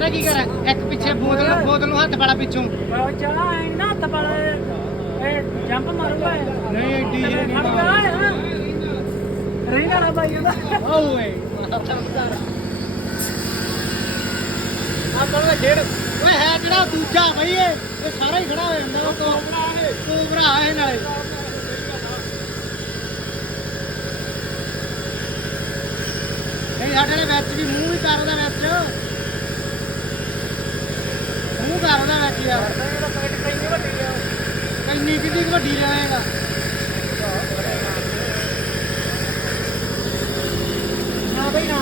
ਪਤਾ ਕੀ ਕਰਾਂ? ਇੱਕ ਪਿੱਛੇ ਬੋਤਲ ਬੋਤਲ। ਨੂੰ ਹੱਥ ਪਾਲਾ ਪਿੱਛੋਂ। ਉਹ ਚਲਾ ਐ ਨਾ ਹੱਥ ਪਾ ਇਹ ਜੰਪ ਮਾਰੂਗਾ ਇਹ। ਨਹੀਂ ਐਡੀ ਤੇ ਨਹੀਂ ਖੜ ਜਾ ਹਾਂ ਰਹਿਣਾ ਨਾ ਬਾਈ ਉਹਦਾ। ਓਏ। ਆਪਾਂ ਨੂੰ ਖੇਡ। ਓਏ ਹੈ ਜਿਹੜਾ ਦੂਜਾ ਬਈ ਇਹ ਇਹ ਸਾਰਾ ਹੀ ਖੜਾ ਹੋ ਜਾਂਦਾ ਉਹ ਕੋਬਰਾ ਹੈ ਕੋਬਰਾ ਹੈ ਨਾਲੇ। ਨਹੀਂ ਸਾਡੇ ਨੇ ਵਿੱਚ ਵੀ ਮੂੰਹ ਵੀ ਕਰ ਉਹਦਾ ਵਿੱਚ ਮੂੰਹ ਕਰ ਉਹਦਾ ਵਿੱਚ ਯਾਰ ਕੰਨੀ ਕਿੰਨੀ ਵੱਡੀ ਰਹੇਗਾ ਨਾ ਬਈ ਨਾ।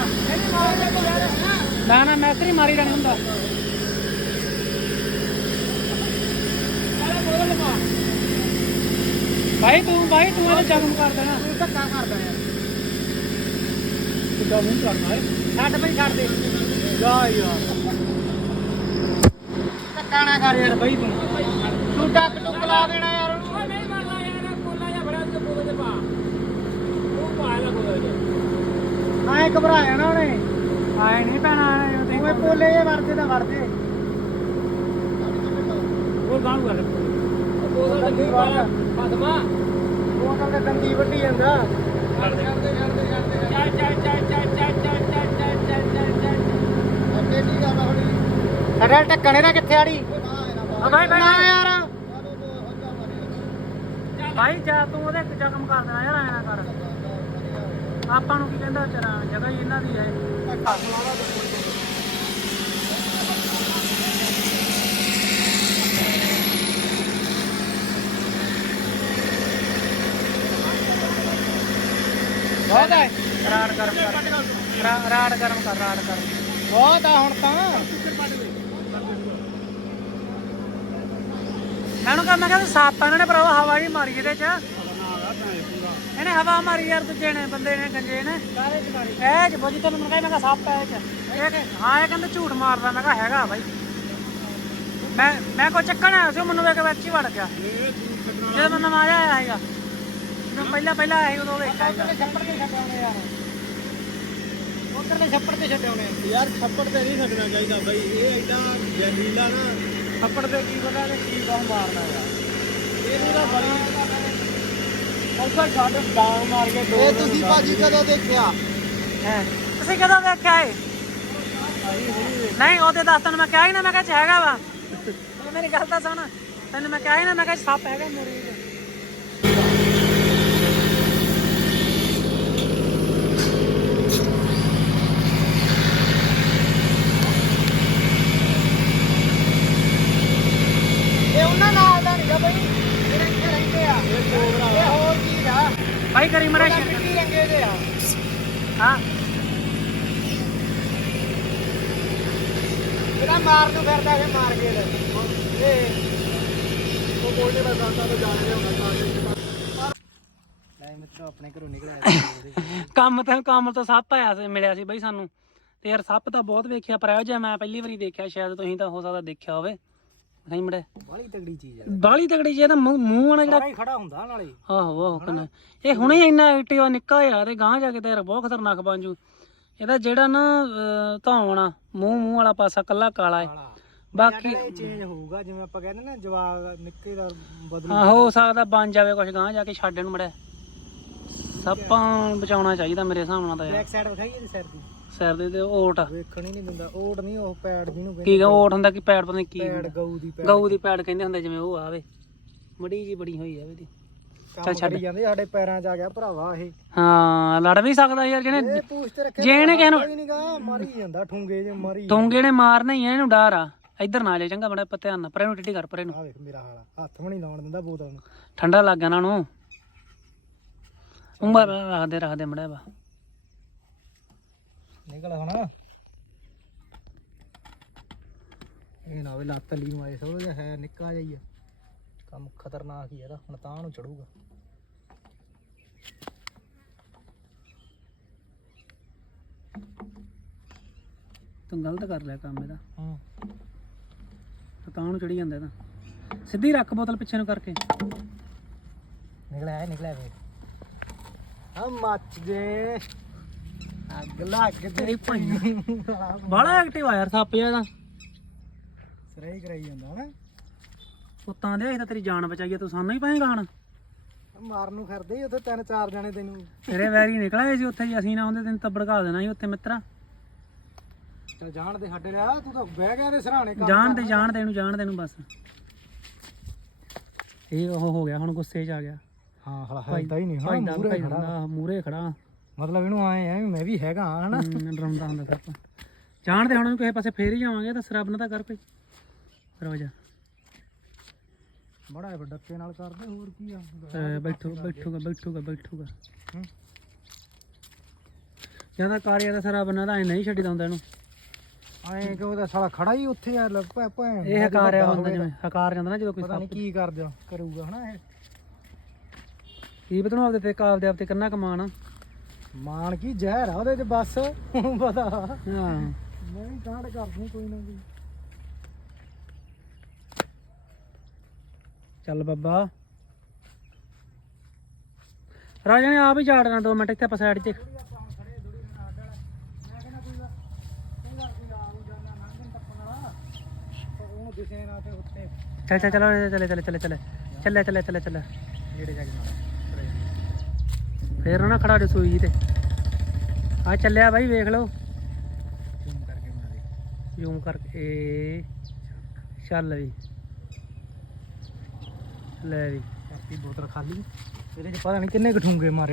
ਨਾ ਨਾ ਮੈਸਤਰੀ ਮਾਰੀ ਜਾਣਾ ਹੁੰਦਾ। ਭਾਈ ਤੂੰ ਭਾਈ ਤੂੰ ਇਹਦਾ ਜ਼ਖਮ ਕਰ ਦੇਣਾ ਤੂੰ ਧੱਕਾ ਕਰਦਾ ਯਾਰ। ਕਿੱਦਾਂ ਮੂੰਹ ਕਰਨਾ ਹੈ। ਛੱਡ ਬਈ ਛੱਡ ਦੇ। ਜਾ ਯਾਰ। ਧੱਕਾ ਨਾ ਕਰ ਯਾਰ। ਬਈ ਤੂੰ। ਤੂੰ ਟੱਕ ਟੁੱਕ ਲਾ ਦੇਣਾ ਯਾਰ ਉਹਨੂੰ ਨਹੀਂ ਮਾਰਨਾ ਯਾਰ ਕੋਲਾ ਜਾਂ ਬੜਾ ਤੇ ਕੋਲੇ ਤੇ ਪਾ ਉਹ ਪਾ ਲੈ ਕੋਲੇ ਤੇ ਐਂ ਘਬਰਾਇਆ ਨਾ ਉਹਨੇ ਆਏ ਨਹੀਂ ਪੈਣਾ ਉਵੇਂ ਪੋਲੇ ਜੇ ਵਰਦੇ ਦਾ ਵਰਦੇ ਉਹ ਗਾਂ ਕਰ ਉਹ ਤਾਂ ਨਹੀਂ ਪਾਇਆ ਫਾਤਮਾ ਉਹ ਤਾਂ ਤੇ ਦੰਦੀ ਵੱਢੀ ਜਾਂਦਾ ਚੱਲ ਚੱਲ ਚੱਲ ਚੱਲ ਚੱਲ ਚੱਲ ਚੱਲ ਚੱਲ ਚੱਲ ਚੱਲ ਚੱਲ ਚੱਲ ਅੱਗੇ ਨਹੀਂ ਜਾਣਾ ਹੁਣੀ ਅਰੇ ਢੱਕਣੇ ਦਾ ਕਿੱਥੇ ਆੜੀ ਆ ਭਾਈ ਨਾ ਯਾਰ ਭਾਈ ਜਾ ਤੂੰ ਉਹਦੇ ਜ਼ਖਮ ਕਰ ਦੇਣਾ ਯਾਰ ਐਂ ਨਾ ਕਰ ਆਪਾਂ ਨੂੰ ਕੀ ਕਹਿੰਦਾ ਚਰਾ ਜਗ੍ਹਾ ਹੀ ਇਹਨਾਂ ਦੀ ਹੈ। ਬਹੁਤ ਹੈ। ਰਾੜ ਗਰਮ ਕਰ। ਰਾ- ਰਾੜ ਗਰਮ ਕਰ ਰਾੜ ਗਰਮ ਬਹੁਤ ਆ ਹੁਣ ਤਾਂ। ਮੈਨੂੰ ਕਹਿੰਦਾ ਮੈਂ ਕਹਿੰਦਾ ਸੱਪ ਇਹਨਾਂ ਨੇ ਭਰਾਵਾ ਹਵਾ ਜੀ ਮਾਰੀ ਇਹਦੇ ਚ। ਇਹਨੇ ਹਵਾ ਮਾਰੀ ਯਾਰ ਦੂਜੇ ਨੇ ਬੰਦੇ ਨੇ ਗੰਜੇ ਨੇ। ਸਾਰੇ ਚ ਮਾਰੀ? ਇਹ ਚ ਬੋਜੀ ਤੈਨੂੰ ਮੈਂ ਕਹਿੰਦਾ ਮੈਂ ਕਿਹਾ ਸੱਪ ਹੈ ਇਹ ਚ। ਇਹ ਕਿ ਹਾਂ ਇਹ ਕਹਿੰਦੇ ਝੂਠ ਮਾਰਦਾ ਮੈਂ ਕਿਹਾ ਹੈਗਾ ਬਾਈ। ਮੈਂ ਮੈਂ ਕੋ ਚੱਕਣ ਆਇਆ ਸੀ ਉਹ ਮੈਨੂੰ ਵੇਖ ਕੇ ਵਿੱਚ ਹੀ ਵੜ ਗਿਆ। ਜਦੋਂ ਮੈਂ ਨਵਾਂ ਆਇਆ ਹੈਗਾ ਜਦੋਂ ਪਹਿਲਾਂ ਪਹਿਲਾਂ ਆਇਆ ਸੀ ਉਦੋਂ ਵੇਖਿਆ ਹੈਗਾ ਛੱਪੜ ਤੇ ਛੱਡਾਉਣੇ ਯਾਰ? ਉਧਰ ਦੇ ਛੱਪੜ ਤੇ ਛੱਡਾਉਣੇ ਯਾਰ ਛੱਪੜ ਤੇ ਨਹੀਂ ਛੱਡਣਾ ਚਾਹੀਦਾ ਬਈ। ਇਹ ਐਡਾ ਜ਼ਹਿਰੀਲਾ ਨਾ। ਛੱਪੜ ਤੇ ਕੀ ਪਤਾ ਨੇ ਕੀ ਕੌਣ ਮਾਰਨਾ ਯਾਰ। ਇਹਨੂੰ ਤਾਂ ਬੜੀ ਔਖਾ ਛੱਡ ਡਾਂਗ ਮਾਰ ਕੇ ਦੋ ਇਹ ਤੁਸੀਂ ਭਾਜੀ ਕਦੋਂ ਦੇਖਿਆ? ਹੈ। ਤੁਸੀਂ ਕਦੋਂ ਵੇਖਿਆ ਏ ਨਹੀਂ ਉਹਦੇ ਦੱਸ ਤੈਨੂੰ ਮੈਂ ਕਿਹਾ ਹੀ ਨਾ ਮੈਂ ਕਿਹਾ ਚ ਹੈਗਾ ਵਾ। ਮੇਰੀ ਗੱਲ ਤਾਂ ਸੁਣ। ਤੈਨੂੰ ਮੈਂ ਕਿਹਾ ਹੀ ਨਾ ਮੈਂ ਕਿਹਾ ਸੱਪ ਹੈਗਾ ਮੋਰੀ। ਚ ਇਹ ਉਹਨਾਂ ਨਾਲ ਦਾ ਨਹੀਂਗਾ ਬਈ ਜਿਹੜੇ ਇੱਥੇ ਰਹਿੰਦੇ ਆ ਇਹ ਕੋਬਰਾ ਇਹ ਹੋਰ ਚੀਜ਼ ਭਾਈ ਕਰੀ ਮਰਾ ਦੇ ਆ। ਹਾਂ। ਜਿਹੜਾ ਮਾਰ ਨੂੰ ਫਿਰਦਾ ਇਹ ਮਾਰ ਕੇ ਲੈ। ਇਹ ਉਹ ਕੋਲੇ ਦਾ ਦਾਤਾ ਤੋਂ ਜਾਣ ਲਿਆ ਹੋਣਾ ਲੈ ਮਿੱਤਰੋ ਆਪਣੇ ਘਰੋਂ ਨਿਕਲਿਆ ਕੰਮ ਤਾਂ ਕੰਮ ਤੋਂ ਸੱਪ ਆਇਆ ਸੀ ਮਿਲਿਆ ਸੀ ਬਈ ਸਾਨੂੰ। ਤੇ ਯਾਰ ਸੱਪ ਤਾਂ ਬਹੁਤ ਵੇਖਿਆ ਪਰ ਇਹੋ ਜਿਹਾ ਮੈਂ ਪਹਿਲੀ ਵਾਰੀ ਦੇਖਿਆ ਸ਼ਾਇਦ ਤੁਸੀਂ ਤਾਂ ਹੋ ਸਕਦਾ ਦੇਖਿਆ ਹੋਵੇ। ਨਹੀਂ ਮੜੇ। ਬੜੀ ਤਗੜੀ ਚੀਜ਼ ਆ। ਬਾਲੀ ਤਗੜੀ ਜੇ ਤਾਂ ਮੂੰਹ ਮੂੰਹ ਵਾਲਾ ਜਿਹੜਾ ਸਾਰਾ ਹੀ ਖੜਾ ਹੁੰਦਾ ਨਾਲੇ। ਆਹੋ ਆਹੋ ਕਨਾ ਇਹ ਹੁਣੇ ਹੀ ਇੰਨਾ ਐਕਟਿਵ ਆ ਨਿੱਕਾ ਹੋਇਆ ਤੇ ਗਾਂ ਜਾ ਕੇ ਤੇ ਯਾਰ ਬਹੁਤ ਖਤਰਨਾਕ ਬਣ ਜੂ। ਇਹਦਾ ਜਿਹੜਾ ਨਾ ਧੌਣ ਮੂੰਹ ਮੂੰਹ ਵਾਲਾ ਪਾਸਾ ਕੱਲਾ ਕਾਲਾ ਹੈ ਬਾਕੀ ਚੇਂਜ ਹੋਊਗਾ ਜਿਵੇਂ ਆਪਾਂ ਕਹਿੰਦੇ ਨਾ ਜਵਾਗ ਨਿੱਕੇ ਦਾ ਬਦਲੂ। ਹਾਂ ਹੋ ਸਕਦਾ ਬਣ ਜਾਵੇ ਕੁਝ ਗਾਂ ਜਾ ਕੇ ਛੱਡ ਨੂੰ ਮੜਿਆ ਸੱਪਾਂ ਨੂੰ ਬਚਾਉਣਾ ਚਾਹੀਦਾ ਮੇਰੇ ਹਿਸਾਬ ਨਾਲ ਤਾਂ ਯਾਰ। ਬੈਕ ਸਾਈਡ ਵਿਖਾਈ ਇਹਦੀ ਸਿਰ ਦੀ। ਸਿਰ ਦੇ ਤੇ ਓਟ। ਵੇਖਣ ਹੀ ਨਹੀਂ ਦਿੰਦਾ ਓਟ ਨਹੀਂ ਉਹ ਪੈਡ ਜਿਹਨੂੰ ਕਹਿੰਦੇ ਕੀ ਗਾ ਓਟ ਹੁੰਦਾ ਕਿ? ਪੈੜ ਪਤਾ ਨਹੀਂ ਕੀ ਹੁੰਦਾ। ਗਊ ਦੀ ਪੈਡ ਗਊ ਦੀ ਪੈੜ ਕਹਿੰਦੇ ਹੁੰਦੇ ਜਿਵੇਂ ਉਹ ਆਵੇ ਮੜੀ ਜੀ ਬੜੀ ਹੋਈ ਆਵੇ ਦੀ ਚੱਲ ਛੱਡ। ਜਾਂਦੇ ਸਾਡੇ ਪੈਰਾਂ 'ਚ ਆ ਗਿਆ ਭਰਾਵਾ ਇਹ। ਹਾਂ ਲੜ ਵੀ ਸਕਦਾ ਯਾਰ ਜਿਹਨੇ ਪੂਛ ਤੇ ਜੇ ਇਹਨੇ ਕਿਸੇ ਨੂੰ ਕੋਈ ਨਹੀਂਗਾ ਮਾਰੀ ਜਾਂਦਾ ਠੁੰਗੇ ਜੇ ਮਾਰੀ ਟੋਂਗੇ ਨੇ ਮਾਰਨਾ ਹੀ ਆ ਇਹਨੂੰ ਡਰ ਆ। ਇੱਧਰ ਨਾ ਲੈ ਚੰਗਾ ਬੜਾ ਧਿਆਨ ਨਾਲ ਪਰੇ ਨੂੰ ਟਿੱਡੀ ਕਰ ਪਰੇ ਨੂੰ ਆ ਵੇਖ ਮੇਰਾ ਹਾਲ ਆ। ਹੱਥ ਵੀ ਨਹੀਂ ਲਾਉਣ ਦਿੰਦਾ ਬੋਤਲ ਨੂੰ। ਠੰਡਾ ਲੱਗ ਗਿਆ ਇਹਨਾਂ ਨੂੰ ਉਮਰ ਰੱਖਦੇ ਰੱਖਦੇ ਮੜਾ ਵਾ ਨਿਕਲ ਹੁਣ। ਇਹ ਨਾ ਵੇ ਲੱਤ ਲਈ ਨੂੰ ਆਏ ਥੋੜਾ ਜਿਹਾ ਹੈ ਨਿੱਕਾ ਜਿਹਾ ਹੀ ਆ। ਕੰਮ ਖਤਰਨਾਕ ਹੀ ਆ ਇਹਦਾ ਹੁਣ ਤਾਂ ਨੂੰ ਚੜੂਗਾ। ਤੂੰ ਗਲਤ ਕਰ ਲਿਆ ਕੰਮ ਇਹਦਾ। ਹੂੰ। ਤਾਂ ਨੂੰ ਚੜੀ ਜਾਂਦਾ ਇਹਦਾ। ਸਿੱਧੀ ਰੱਖ ਬੋਤਲ ਪਿੱਛੇ ਨੂੰ ਕਰਕੇ। ਨਿਕਲਿਆ ਨਿਕਲਿਆ ਵੇ ਆ ਮੱਚ ਗਏ। ਅੱਗ ਲੱਗ ਤੇਰੀ ਭਈ ਬਾਹਲਾ ਐਕਟਿਵ ਆ ਯਾਰ ਸੱਪ ਜਿਹਾ ਇਹਦਾ। ਕਰਾਈ ਕਰਾਈ ਜਾਂਦਾ ਹਨਾ। ਪੁੱਤਾਂ ਦੇ ਅਸੀਂ ਤਾਂ ਤੇਰੀ ਜਾਨ ਬਚਾਈ ਆ ਤੂੰ ਸਾਨੂੰ ਹੀ ਪਾਏਗਾ ਹਣ ਮਾਰਨ ਨੂੰ ਫਿਰਦੇ ਹੀ ਉੱਥੇ ਤਿੰਨ ਚਾਰ ਜਣੇ ਤੈਨੂੰ। ਤੇਰੇ ਵੈਰੀ ਨਿਕਲਿਆ ਸੀ ਉੱਥੇ ਜੀ ਅਸੀਂ ਨਾ ਹੁੰਦੇ ਤੈਨੂੰ ਤਾਂ ਭੜਕਾ ਦੇਣਾ ਸੀ ਉੱਥੇ ਮਿੱਤਰਾ। ਚੱਲ ਜਾਣ ਦੇ ਸਾਡੇ ਲਿਆ ਤੂੰ ਤਾਂ ਬਹਿ ਗਿਆ ਸਰਾਣੇ ਕੰਮ ਜਾਣ ਦੇ ਜਾਣ ਦੇ ਇਹਨੂੰ ਜਾਣ ਦੇ ਇਹਨੂੰ ਬਸ। ਇਹ ਉਹ ਹੋ ਗਿਆ ਹੁਣ ਗੁੱਸੇ 'ਚ ਆ ਗਿਆ। ਹਾਂ ਹਲਾ ਹੀ ਨਹੀਂ ਹਾਂ ਦਾ ਖੜਾ। ਦਾ ਮੂਰੇ ਖੜਾ। ਮਤਲਬ ਇਹਨੂੰ ਆਏ ਆ ਵੀ ਮੈਂ ਵੀ ਹੈਗਾ ਹਨਾ? ਹਮ, ਡਰਾਉਂਦਾ ਹੁੰਦਾ ਸੱਪ ਜਾਣ ਦੇ ਹੁਣ ਉਹਨੂੰ ਕਿਸੇ ਪਾਸੇ ਫੇਰ ਹੀ ਜਾਵਾਂਗੇ ਤਾਂ ਸਰਬ ਨਾ ਤਾਂ ਕਰ ਕੋਈ ਰੋ ਜਾ। ਬੜਾ ਵੱਡਾ ਡੱਕੇ ਨਾਲ ਕਰਦੇ ਹੋਰ ਕੀ ਆ? ਅਹ ਬੈਠੋ ਬੈਠੂਗਾ ਬੈਠੂਗਾ ਬੈਠੂਗਾ। ਹੂੰ। ਜ਼ਿਆਦਾ ਕਾਰਿਆ ਦਾ ਸਾਰਾ ਬੰਨਾ ਤਾਂ ਐ ਨਹੀਂ ਛੱਡੀ ਦਉਂਦਾ ਇਹਨੂੰ। ਆਏ ਕਿ ਉਹਦਾ ਸਾਲਾ ਖੜਾ ਹੀ ਉੱਥੇ ਆ ਲੈ ਭੈ ਭੈ ਇਹ ਹਕਾਰਿਆ ਹੁੰਦਾ ਜਿਵੇਂ ਹਕਾਰ ਜਾਂਦਾ ਨਾ ਜਦੋਂ ਕੋਈ ਪਤਾ ਨਹੀਂ ਸੱਪ। ਕੀ ਕਰਦਾ ਕਰੂਗਾ ਹਨਾ ਇਹ? ਕੀ ਪਤਾ ਨੂੰ ਆਪਦੇ ਤੇ ਕਾਲ ਦੇ ਆਪਦੇ ਕੰਨਾ ਕਮਾਣ ਮਾਨ ਕੀ ਜ਼ਹਿਰ ਆ ਉਹਦੇ ਚ ਬਸ ਪਤਾ ਹਾਂ ਮੈਂ ਵੀ ਕਾਂਡ ਕਰਦੀ ਕੋਈ ਨਾ ਕੋਈ ਚੱਲ ਬੱਬਾ ਰਾਜਾ ਨੇ ਆਪ ਹੀ ਝਾੜਨਾ 2 ਮਿੰਟ ਇੱਥੇ ਆਪਾਂ ਸਾਈਡ ਤੇ ਚੱਲ ਚੱਲ ਚੱਲ ਚੱਲੇ ਚੱਲੇ ਚੱਲੇ ਚੱਲੇ ਚੱਲੇ ਚੱਲੇ ਚੱਲੇ ਚੱਲੇ ਨੇੜੇ ਜਾ ਕੇ ਫੇਰ ਨਾ ਖੜਾ ਰਸੋਈ ਜੀ ਤੇ। ਆ ਚੱਲਿਆ ਬਾਈ ਵੇਖ ਲਓ। ਜ਼ੂਮ ਕਰਕੇ ਬਣਾ ਦੇ। ਜ਼ੂਮ ਕਰਕੇ ਚੱਲ ਵੀ। ਲੈ ਵੀ। ਬੋਤਲ ਖਾਲੀ। ਇਹਦੇ ਚ ਪਤਾ ਨਹੀਂ ਕਿੰਨੇ ਕਠੂੰਗੇ ਮਾਰੇ।